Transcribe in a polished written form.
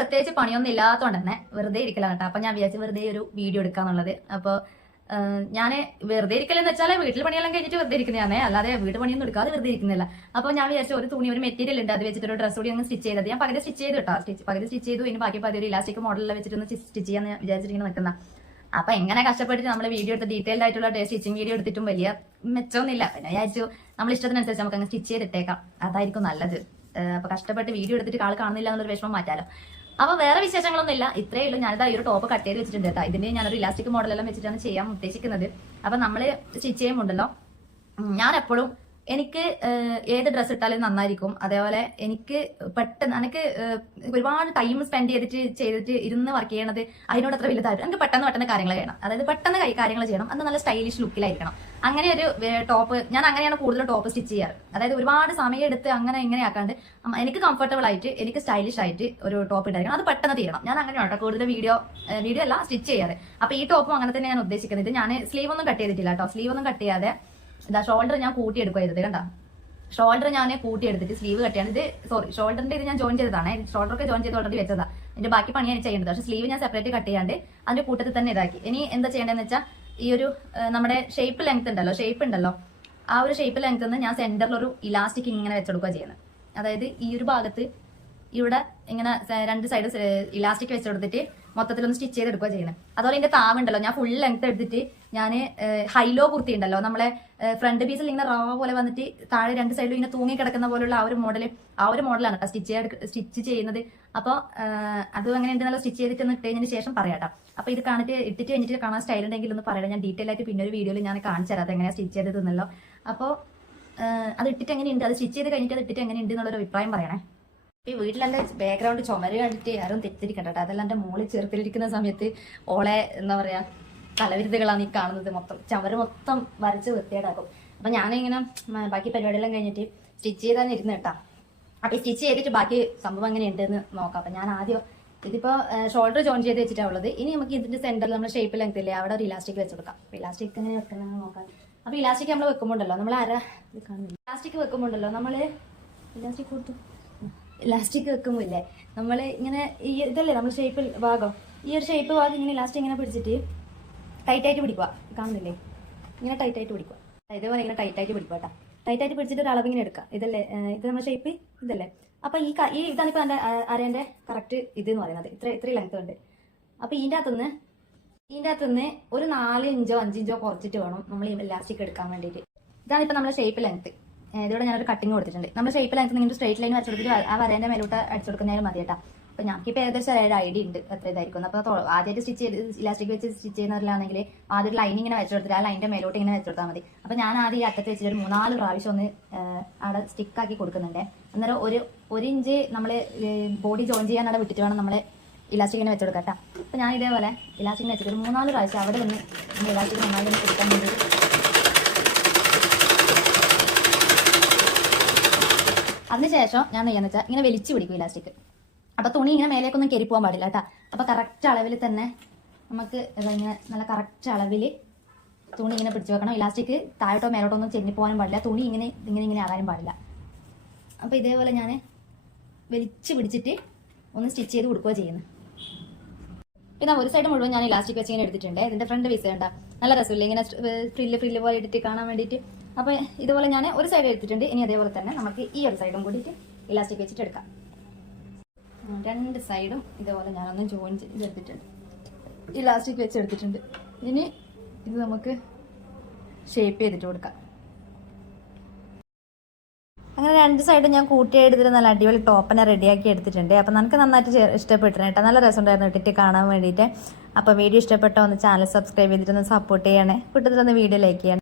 പ്രത്യേകിച്ച് പണിയൊന്നും ഇല്ലാത്തതുകൊണ്ട് തന്നെ വെറുതെ ഇരിക്കലാണ് കേട്ടോ. അപ്പൊ ഞാൻ വിചാരിച്ചു വെറുതെ ഒരു വീഡിയോ എടുക്കാന്നുള്ളത്. അപ്പോൾ ഞാൻ വെറുതെ ഇരിക്കലെന്ന് വെച്ചാൽ വീട്ടിൽ പണിയെല്ലാം കഴിഞ്ഞിട്ട് വെറുതെ ഇരിക്കുന്നതാണ്, അല്ലാതെ വീട് പണിയൊന്നും എടുക്കാതെ വെറുതെ ഇരിക്കുന്നില്ല. അപ്പോൾ ഞാൻ വിചാരിച്ചു ഒരു തുണി ഒരു മെറ്റീരിയൽ ഉണ്ട്, അത് വെച്ചിട്ട് ഒരു ഡ്രസ് കൂടി അങ്ങ് സ്റ്റിച്ച് ചെയ്തത്. ഞാൻ പകുതി സ്റ്റിച്ച് ചെയ്തു കേട്ടോ, പകുതി സ്റ്റിച്ച് ചെയ്തു. ഇനി ബാക്കി പകുതി ഒരു ഇലാസ്റ്റിക് മോഡലിൽ വെച്ചിട്ടൊന്ന് സ്റ്റിച്ച് ചെയ്യാന്ന് വിചാരിച്ചിരിക്കുന്ന നിൽക്കുന്ന. അപ്പൊ എങ്ങനെ കഷ്ടപ്പെട്ടിട്ട് നമ്മൾ വീഡിയോ എടുത്ത് ഡീറ്റെയിൽഡ് ആയിട്ടുള്ള സ്റ്റിച്ചിങ് വീഡിയോ എടുത്തിട്ടും വലിയ മെച്ചമൊന്നുമില്ല. പിന്നെ വിചാരിച്ചു നമ്മൾ ഇഷ്ടത്തിനനുസരിച്ച് നമുക്ക് അങ്ങ് സ്റ്റിച്ച് ചെയ്തിട്ടേക്കാം, അതായിരിക്കും നല്ലത്. അപ്പൊ കഷ്ടപ്പെട്ട് വീഡിയോ എടുത്തിട്ട് ആൾ കാണുന്നില്ല എന്നുള്ളൊരു വിഷമം മാറ്റാലോ. അപ്പൊ വേറെ വിശേഷങ്ങളൊന്നും ഇല്ല, ഇത്രയേ ഉള്ളൂ. ഞാനിതാ ഈ ഒരു ടോപ്പ് കട്ട് ചെയ്ത് വെച്ചിട്ടുണ്ട് കേട്ടോ. ഇതിന് ഞാനൊരു ഇലാസ്റ്റിക് മോഡലെല്ലാം വെച്ചിട്ടാണ് ചെയ്യാൻ ഉദ്ദേശിക്കുന്നത്. അപ്പൊ നമ്മള് സ്റ്റിച്ച് ചെയ്യുമ്പോണ്ടല്ലോ, ഞാൻ എപ്പോഴും എനിക്ക് ഏത് ഡ്രസ്സ് ഇട്ടാലും നന്നായിരിക്കും. അതേപോലെ എനിക്ക് പെട്ടെന്ന് എനിക്ക് ഒരുപാട് ടൈം സ്പെൻഡ് ചെയ്തിട്ട് ഇരുന്ന് വർക്ക് ചെയ്യണത് അതിനോട് അത്ര വലിയ താല്പര്യം. എനിക്ക് പെട്ടെന്ന് കാര്യങ്ങൾ ചെയ്യണം, അതായത് പെട്ടെന്ന് കാര്യങ്ങൾ ചെയ്യണം, അത് നല്ല സ്റ്റൈലിഷ് ലുക്കിലായിരിക്കണം. അങ്ങനെ ഒരു ടോപ്പ് ഞാൻ അങ്ങനെയാണ് കൂടുതൽ ടോപ്പ് സ്റ്റിച്ച് ചെയ്യാറ്. അതായത് ഒരുപാട് സമയം എടുത്ത് അങ്ങനെ ഇങ്ങനെ ആക്കാണ്ട് എനിക്ക് കംഫർട്ടബിൾ ആയിട്ട് എനിക്ക് സ്റ്റൈലിഷ് ആയിട്ട് ഒരു ടോപ്പ് ഇട്ടായിരിക്കണം, അത് പെട്ടെന്ന് തീരണം. ഞാൻ അങ്ങനെയാണ് കേട്ടോ കൂടുതൽ വീഡിയോ അല്ല സ്റ്റിച്ച് ചെയ്യാറ്. അപ്പൊ ഈ ടോപ്പും അങ്ങനെ തന്നെ ഞാൻ ഉദ്ദേശിക്കുന്നത്. ഞാൻ സ്ലീവ് ഒന്നും കട്ട് ചെയ്തിട്ടില്ല കേട്ടോ. സ്ലീവ് ഒന്നും കട്ട് ചെയ്യാതെ ഇതാ ഷോൾഡർ ഞാൻ കൂട്ടിയെടുക്കുക ചെയ്തത് കണ്ട. ഷോൾഡർ ഞാൻ കൂട്ടിയെടുത്തിട്ട് സ്ലീവ് കട്ട് ചെയ്യാണ്. ഇത് ഷോൾഡറിന്റെ ഇത് ഞാൻ ജോയിൻ ചെയ്തതാണ്. ഷോൾഡറൊക്കെ ജോയിൻ ചെയ്ത് ഓൾറെഡി വെച്ചതാ. എന്റെ ബാക്കി പണിയാണ് ചെയ്യേണ്ടത്. പക്ഷെ സ്ലീവ് ഞാൻ സെപ്പറേറ്റ് കട്ട് ചെയ്യാണ്ട് അതിന്റെ കൂട്ടത്തിൽ തന്നെ ഇതാക്കി. ഇനി എന്താ ചെയ്യേണ്ടതെന്ന് വെച്ചാൽ ഈ ഒരു നമ്മുടെ ഷേപ്പ് ലെങ്ത് ഉണ്ടല്ലോ, ഷേപ്പ് ഉണ്ടല്ലോ, ആ ഒരു ഷേപ്പ് ലെങ്ത് നിന്ന് ഞാൻ സെന്ററിൽ ഒരു ഇലാസ്റ്റിക് ഇങ്ങനെ വെച്ചെടുക്കുക ചെയ്യുന്നത്. അതായത് ഈ ഒരു ഭാഗത്ത് ഇവിടെ ഇങ്ങനെ രണ്ട് സൈഡ് ഇലാസ്റ്റിക് വെച്ചെടുത്തിട്ട് മൊത്തത്തിലൊന്ന് സ്റ്റിച്ച് ചെയ്തെടുക്കുക ചെയ്യുന്നത്. അതുപോലെ ഇതിന്റെ താവുണ്ടല്ലോ, ഞാൻ ഫുൾ ലെങ്ത് എടുത്തിട്ട് ഞാൻ ഹൈലോ കുർത്തി ഉണ്ടല്ലോ, നമ്മളെ ഫ്രണ്ട് പീസിൽ ഇങ്ങനെ റോ പോലെ വന്നിട്ട് താഴെ രണ്ട് സൈഡിലും ഇങ്ങനെ തൂങ്ങി കിടക്കുന്ന പോലുള്ള ആ ഒരു മോഡലാണ് കേട്ടോ സ്റ്റിച്ച് ചെയ്യുന്നത്. അപ്പോൾ അത് അങ്ങനെ ഉണ്ട്, നല്ല സ്റ്റിച്ച് ചെയ്തിട്ട് ഇട്ട് കഴിഞ്ഞതിന് ശേഷം പറയാട്ടോ. അപ്പൊ ഇത് ഇട്ടിട്ട് കഴിഞ്ഞിട്ട് കാണാൻ സ്റ്റൈൽ ഉണ്ടെങ്കിൽ ഒന്ന് പറയണം. ഞാൻ ഡീറ്റെയിൽ ആയിട്ട് പിന്നെ ഒരു വീഡിയോയിൽ ഞാൻ കാണിച്ചു തരാം അതെങ്ങനെയാണ് സ്റ്റിച്ച് ചെയ്തതെന്നല്ലോ. അപ്പോൾ അത് ഇട്ടിട്ട് എങ്ങനെയുണ്ട്, അത് സ്റ്റിച്ച് ചെയ്ത് കഴിഞ്ഞിട്ട് അത് ഇട്ടിട്ട് എങ്ങനെയുണ്ട് എന്നുള്ളൊരു അഭിപ്രായം പറയണേ. ഈ വീട്ടിലെന്റെ ബാക്ക്ഗ്രൗണ്ട് ചുമര് കണ്ടിട്ട് ആരും തെറ്റിരിക്കട്ടെ. അതെല്ലാം എന്റെ മോളിൽ ചെറുത്തിലിരിക്കുന്ന സമയത്ത് ഓളെ എന്താ പറയാ തലവിരുതുകളാണ് ഈ കാണുന്നത്. ചുമര് മൊത്തം വരച്ച് വൃത്തിയേടാക്കും. അപ്പൊ ഞാനിങ്ങനെ ബാക്കി പരിപാടിയെല്ലാം കഴിഞ്ഞിട്ട് സ്റ്റിച്ച് ചെയ്താൽ ഇരുന്ന് കേട്ടാ. അപ്പൊ ഈ സ്റ്റിച്ച് ചെയ്തിട്ട് ബാക്കി സംഭവം എങ്ങനെയുണ്ട് എന്ന് നോക്കാം. അപ്പൊ ഞാൻ ആദ്യം ഇതിപ്പോ ഷോൾഡർ ജോയിൻ ചെയ്ത് വെച്ചിട്ടാണ് ഉള്ളത്. ഇനി നമുക്ക് ഇതിന്റെ സെന്ററിൽ നമ്മുടെ ഷേപ്പ് ലെങ്ത് ഇല്ലേ, അവിടെ ഒരു ഇലാസ്റ്റിക് വെച്ച് കൊടുക്കാം. അപ്പൊ ഇലാസ്റ്റിക് എങ്ങനെ വെക്കുന്നത് നോക്കാം. അപ്പൊ ഇലാസ്റ്റിക് നമ്മൾ വെക്കുമ്പോണ്ടല്ലോ, നമ്മൾ ഇലാസ്റ്റിക് വെക്കുമ്പോണ്ടല്ലോ നമ്മള് ഇലാസ്റ്റിക് കൊടുത്തു ഇലാസ്റ്റിക് വെക്കുമ്പോല്ലേ നമ്മൾ ഇങ്ങനെ ഈ ഇതല്ലേ നമ്മൾ ഷേപ്പ് ഭാഗം, ഈ ഒരു ഷേപ്പ് ഭാഗം ഇങ്ങനെ ഇലാസ്റ്റിക് ഇങ്ങനെ പിടിച്ചിട്ട് ടൈറ്റായിട്ട് പിടിക്കുക. കാണുന്നില്ലേ, ഇങ്ങനെ ടൈറ്റായിട്ട് പിടിക്കുക. ഇതേപോലെ ഇങ്ങനെ ടൈറ്റായിട്ട് പിടിക്കുക കേട്ടോ. ടൈറ്റായിട്ട് പിടിച്ചിട്ട് ഒരു അളവ് ഇങ്ങനെ എടുക്കുക. ഇതല്ലേ ഇത് നമ്മുടെ ഷേപ്പ്, ഇതല്ലേ. അപ്പൊ ഈ ഇതാണ് ഇപ്പൊ എൻ്റെ അരേൻ്റെ കറക്റ്റ് ഇത് എന്ന് പറയുന്നത്. ഇത്ര ലെങ്ത് ഉണ്ട്. അപ്പൊ ഇതിൻ്റെ അകത്തുനിന്ന് ഒരു 4 ഇഞ്ചോ 5 ഇഞ്ചോ കുറച്ചിട്ട് വേണം നമ്മൾ ഈ ഇലാസ്റ്റിക് എടുക്കാൻ വേണ്ടിയിട്ട്. ഇതാണ് ഇപ്പൊ നമ്മുടെ ഷേപ്പ് ലെങ്ത്. ഇതിലൂടെ ഞാനൊരു കട്ടിങ് കൊടുത്തിട്ടുണ്ട്. നമ്മുടെ ഷേപ്പ് ലെങ്ത് നിങ്ങൾ സ്ട്രേറ്റ് ലൈൻ വരച്ചെടുത്തിട്ട് ആ വരേന്റെ മേലോട്ട് അടിച്ചെടുക്കുന്നതിന് മതി കേട്ടോ. അപ്പൊ ഞങ്ങൾക്ക് ഏകദേശം ഒരു ഐഡിയ ഉണ്ട് എത്ര ഇതായിരിക്കും. അപ്പൊ ആദ്യമായിട്ട് സ്റ്റിച്ച് ചെയ്ത് ഇലാസ്റ്റിക് വെച്ച് സ്റ്റിച്ച് ചെയ്യുന്നവരിലാണെങ്കിൽ ആദ്യം ലൈൻ ഇങ്ങനെ വെച്ചെടുത്തിട്ട് ആ ലൈനിന്റെ മേലോട്ട് ഇങ്ങനെ വെച്ചെടുത്താൽ മതി. അപ്പൊ ഞാൻ ആദ്യം ഈ അറ്റത്ത് വെച്ചിട്ട് ഒരു 3-4 പ്രാവശ്യം ഒന്ന് അവിടെ സ്റ്റിക്കാക്കി കൊടുക്കുന്നുണ്ട്. അന്നേരം ഒരു ഇഞ്ച് നമ്മൾ ബോഡി ജോയിൻ ചെയ്യാൻ അവിടെ വിട്ടിട്ട് വേണം നമ്മൾ ഇലാസ്റ്റിക് ഇങ്ങനെ വെച്ചെടുക്കാം കേട്ടോ. അപ്പൊ ഞാൻ ഇതേപോലെ ഇലാസ്റ്റിക് വെച്ചിട്ട് ഒരു 3-4 പ്രാവശ്യം അവിടെ ഒന്ന് ഇലാസ്റ്റിക് നന്നായി കൊടുക്കാൻ വേണ്ടി. അതിനുശേഷം ഞാൻ ചെയ്യാന്ന് വെച്ചാൽ ഇങ്ങനെ വലിച്ചു പിടിക്കും ഇലാസ്റ്റിക്. അപ്പൊ തുണി ഇങ്ങനെ മേലേക്കൊന്നും കയറി പോകാൻ പാടില്ല കേട്ടോ. അപ്പൊ കറക്റ്റ് അളവിൽ തന്നെ നമുക്ക് ഇങ്ങനെ നല്ല കറക്റ്റ് അളവിൽ തുണി ഇങ്ങനെ പിടിച്ചു വെക്കണം. ഇലാസ്റ്റിക് താഴോട്ടോ മേലോട്ടോ ഒന്നും ചെന്നി പോകാനും പാടില്ല. തുണി ഇങ്ങനെ ആകാനും പാടില്ല. അപ്പൊ ഇതേപോലെ ഞാൻ വലിച്ചു പിടിച്ചിട്ട് ഒന്ന് സ്റ്റിച്ച് ചെയ്ത് കൊടുക്കുക ചെയ്യുന്നത്. പിന്നെ ഒരു സൈഡ് മുഴുവൻ ഞാൻ ഇലാസ്റ്റിക് വെച്ച് ഇങ്ങനെ എടുത്തിട്ടുണ്ട്. ഇതിന്റെ ഫ്രണ്ട് പീസ് കണ്ട നല്ല രസമില്ല, ഇങ്ങനെ ഫ്രില്ല് പോലെ എടുത്ത് കാണാൻ വേണ്ടിയിട്ട്. അപ്പൊ ഇതുപോലെ ഞാൻ ഒരു സൈഡ് എടുത്തിട്ടുണ്ട്. ഇനി അതേപോലെ തന്നെ നമുക്ക് ഈ ഒരു സൈഡും കൂടിയിട്ട് ഇലാസ്റ്റിക് വെച്ചിട്ട് എടുക്കാം. 2 സൈഡും ഇതേപോലെ ഞാനൊന്ന് ജോയിൻ ചെയ്തെടുത്തിട്ടുണ്ട്, ഇലാസ്റ്റിക് വെച്ച് എടുത്തിട്ടുണ്ട്. ഇനി ഇത് നമുക്ക് ഷേപ്പ് ചെയ്തിട്ട് കൊടുക്കാം. അങ്ങനെ 2 സൈഡും ഞാൻ കൂട്ടിയെടുത്തിട്ട് നല്ല അടിപൊളി ടോപ്പിനെ റെഡിയാക്കി എടുത്തിട്ടുണ്ട്. അപ്പം നമുക്ക് നന്നായിട്ട് ഇഷ്ടപ്പെട്ടിട്ടുണ്ട് കേട്ടോ. നല്ല രസമുണ്ടായിരുന്നു ഇട്ടിട്ട് കാണാൻ വേണ്ടിയിട്ട്. അപ്പോൾ വീഡിയോ ഇഷ്ടപ്പെട്ടോ ഒന്ന് ചാനൽ സബ്സ്ക്രൈബ് ചെയ്തിട്ടൊന്ന് സപ്പോർട്ട് ചെയ്യണേ. കൂട്ടത്തിലൊന്ന് വീഡിയോ ലൈക്ക് ചെയ്യണം.